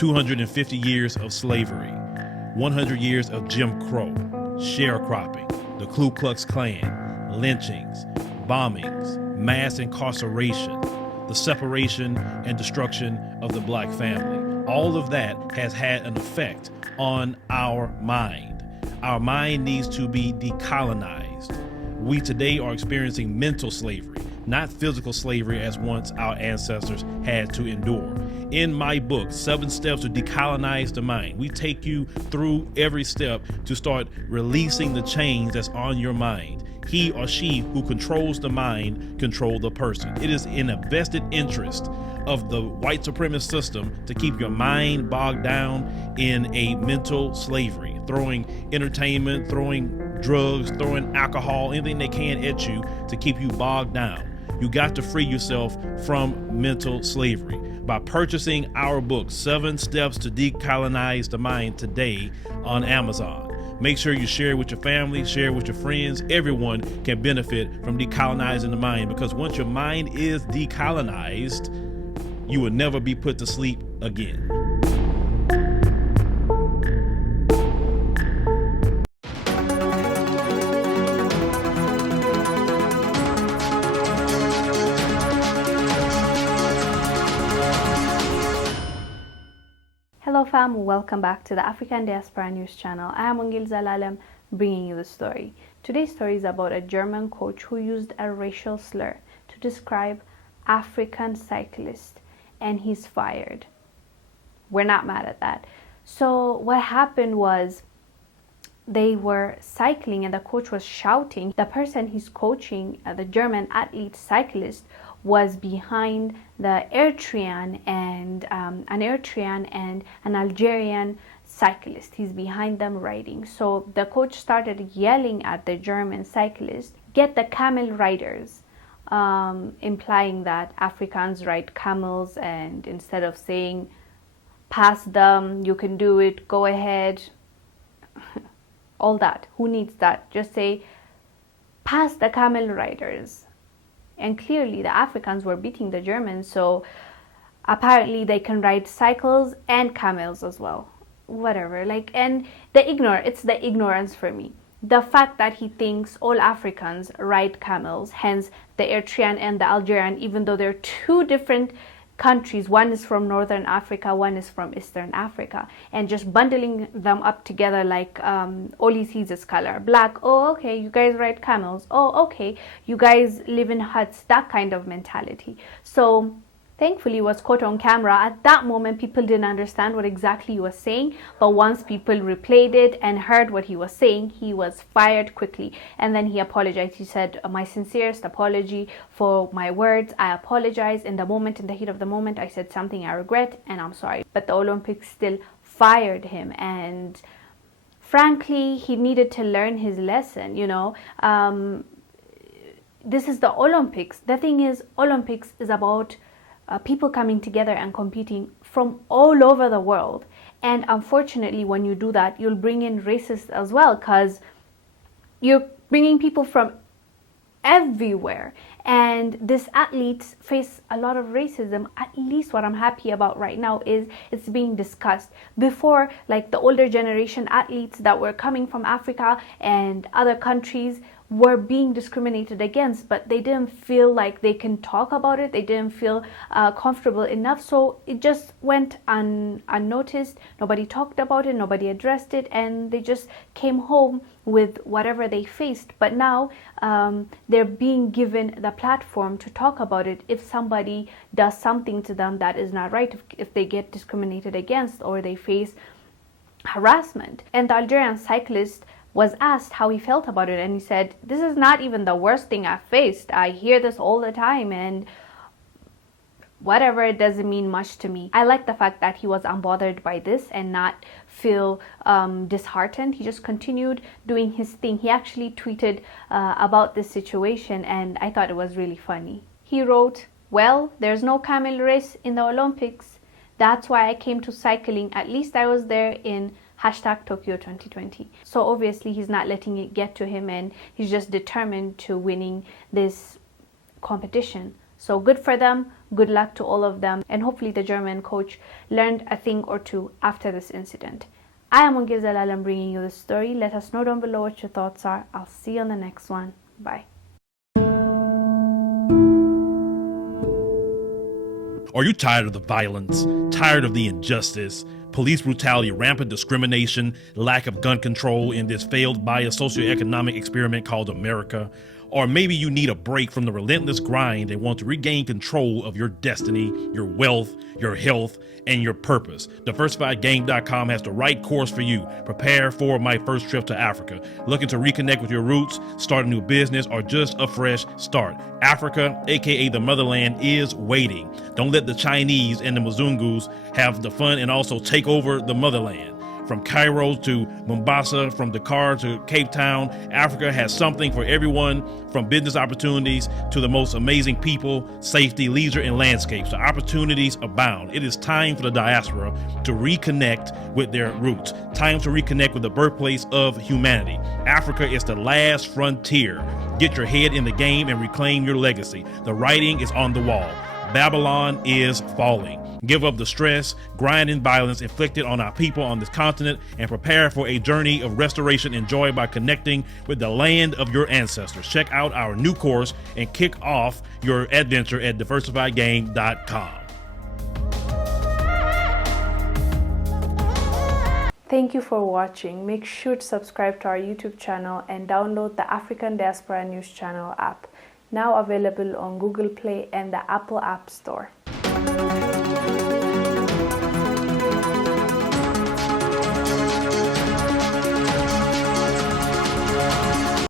250 years of slavery, 100 years of Jim Crow, sharecropping, the Ku Klux Klan, lynchings, bombings, mass incarceration, the separation and destruction of the black family. All of that has had an effect on our mind. Our mind needs to be decolonized. We today are experiencing mental slavery, not physical slavery as once our ancestors had to endure. In my book, 7 Steps to Decolonize the Mind, we take you through every step to start releasing the chains that's on your mind. He or she who controls the mind control the person. It is in a vested interest of the white supremacist system to keep your mind bogged down in a mental slavery, throwing entertainment, throwing drugs, throwing alcohol, anything they can at you to keep you bogged down. You got to free yourself from mental slavery by purchasing our book, 7 Steps to Decolonize the Mind, today on Amazon. Make sure you share it with your family, share it with your friends. Everyone can benefit from decolonizing the mind, because once your mind is decolonized, you will never be put to sleep again. Hello fam, welcome back to the African Diaspora News channel. I am Wongel Zelalem, bringing you the story. Today's story is about a German coach who used a racial slur to describe African cyclists, and he's fired. We're not mad at that. So what happened was, they were cycling and the coach was shouting. The person he's coaching, the German athlete cyclist, was behind the Eritrean and an Eritrean and an Algerian cyclist. He's behind them riding. So the coach started yelling at the German cyclist, "Get the camel riders," implying that Africans ride camels, and instead of saying, "Pass them, you can do it, go ahead," all that. Who needs that? Just say, "Pass the camel riders." And clearly the Africans were beating the Germans, so apparently they can ride cycles and camels as well. Whatever, like, and it's the ignorance for me. The fact that he thinks all Africans ride camels, hence the Eritrean and the Algerian, even though they're two different countries. One is from Northern Africa, one is from Eastern Africa, and just bundling them up together like all he sees is color. Black, oh okay, you guys ride camels. Oh okay, you guys live in huts. That kind of mentality. So thankfully it was caught on camera. At that moment people didn't understand what exactly he was saying, but once people replayed it and heard what he was saying, he was fired quickly. And then he apologized. He said, "My sincerest apology for my words. I apologize. In the heat of the moment, I said something I regret, and I'm sorry." But the Olympics still fired him, and frankly he needed to learn his lesson. This is the Olympics. The thing is, Olympics is about people coming together and competing from all over the world. And unfortunately, when you do that, you'll bring in racists as well, because you're bringing people from everywhere. And these athletes face a lot of racism. At least what I'm happy about right now is it's being discussed. Before, like, the older generation athletes that were coming from Africa and other countries were being discriminated against, but they didn't feel like they can talk about it. They didn't feel comfortable enough, so it just went unnoticed. Nobody talked about it, nobody addressed it, and they just came home with whatever they faced. But now they're being given the platform to talk about it if somebody does something to them that is not right, if they get discriminated against or they face harassment. And the Algerian cyclist was asked how he felt about it, and he said, "This is not even the worst thing I've faced. I hear this all the time, and whatever, it doesn't mean much to me." I like the fact that he was unbothered by this and not feel disheartened. He just continued doing his thing. He actually tweeted about this situation, and I thought it was really funny. He wrote, "Well, there's no camel race in the Olympics. That's why I came to cycling. At least I was there in #Tokyo 2020. So obviously he's not letting it get to him, and he's just determined to winning this competition. So good for them, Good luck to all of them, and hopefully the German coach learned a thing or two after this incident. I am Wongel Zelalem bringing you this story. Let us know down below what your thoughts are. I'll see you on the next one. Bye. Are you tired of the violence, tired of the injustice, police brutality, rampant discrimination, lack of gun control in this failed biased socioeconomic experiment called America? Or maybe you need a break from the relentless grind and want to regain control of your destiny, your wealth, your health, and your purpose. DiversifiedGame.com has the right course for you. Prepare for my first trip to Africa. Looking to reconnect with your roots, start a new business, or just a fresh start. Africa, aka the motherland, is waiting. Don't let the Chinese and the Mzungus have the fun and also take over the motherland. From Cairo to Mombasa, from Dakar to Cape Town, Africa has something for everyone, from business opportunities to the most amazing people, safety, leisure, and landscapes. The opportunities abound. It is time for the diaspora to reconnect with their roots. Time to reconnect with the birthplace of humanity. Africa is the last frontier. Get your head in the game and reclaim your legacy. The writing is on the wall. Babylon is falling. Give up the stress, grind, and violence inflicted on our people on this continent and prepare for a journey of restoration enjoyed by connecting with the land of your ancestors. Check out our new course and kick off your adventure at DiversifiedGame.com. Thank you for watching. Make sure to subscribe to our YouTube channel and download the African Diaspora News Channel app, now available on Google Play and the Apple App Store.